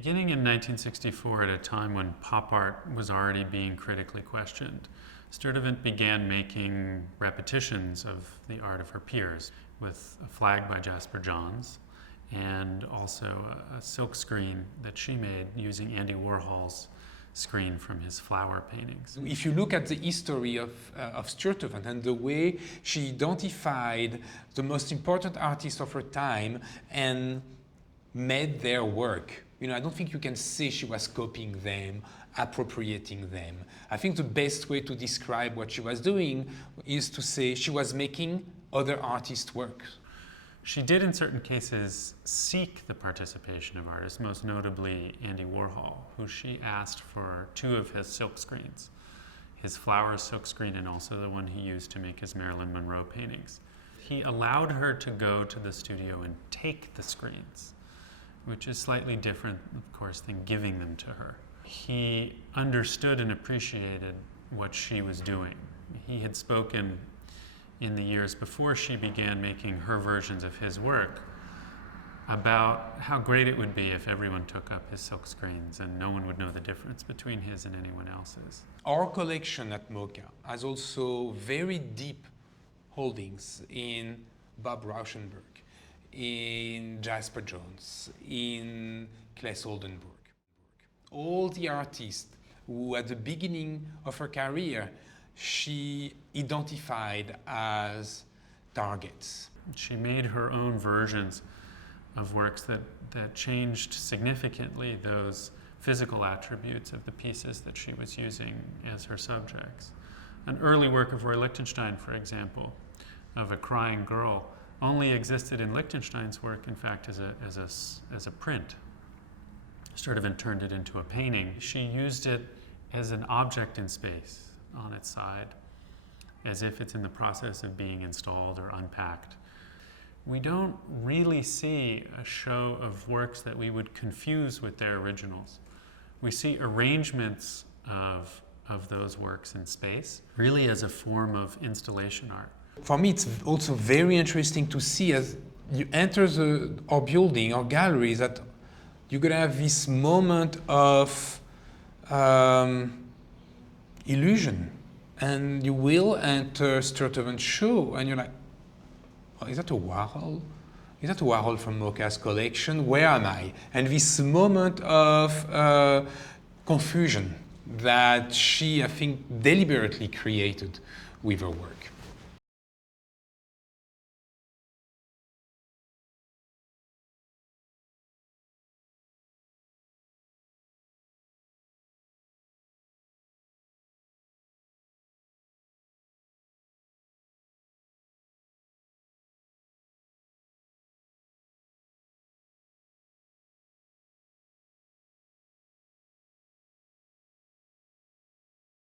Beginning in 1964, at a time when pop art was already being critically questioned, Sturtevant began making repetitions of the art of her peers, with a flag by Jasper Johns and also a silk screen that she made using Andy Warhol's screen from his flower paintings. If you look at the history of Sturtevant and the way she identified the most important artists of her time and made their work, I don't think you can say she was copying them, appropriating them. I think the best way to describe what she was doing is to say she was making other artists' work. She did, in certain cases, seek the participation of artists, most notably Andy Warhol, who she asked for 2 of his silk screens, his flower silk screen and also the one he used to make his Marilyn Monroe paintings. He allowed her to go to the studio and take the screens, which is slightly different, of course, than giving them to her. He understood and appreciated what she was doing. He had spoken in the years before she began making her versions of his work about how great it would be if everyone took up his silk screens and no one would know the difference between his and anyone else's. Our collection at MOCA has also very deep holdings in Bob Rauschenberg, in Jasper Johns, in Claes Oldenburg. All the artists who at the beginning of her career she identified as targets. She made her own versions of works that changed significantly those physical attributes of the pieces that she was using as her subjects. An early work of Roy Lichtenstein, for example, of a crying girl, only existed in Lichtenstein's work, in fact, as a print. Sturtevant turned it into a painting. She used it as an object in space on its side, as if it's in the process of being installed or unpacked. We don't really see a show of works that we would confuse with their originals. We see arrangements of those works in space, really as a form of installation art. For me, it's also very interesting to see as you enter our building, our gallery, that you're going to have this moment of illusion, and you will enter Sturtevant's show and you're like, oh, is that a Warhol? Is that a Warhol from MOCA's collection? Where am I? And this moment of confusion that she, I think, deliberately created with her work.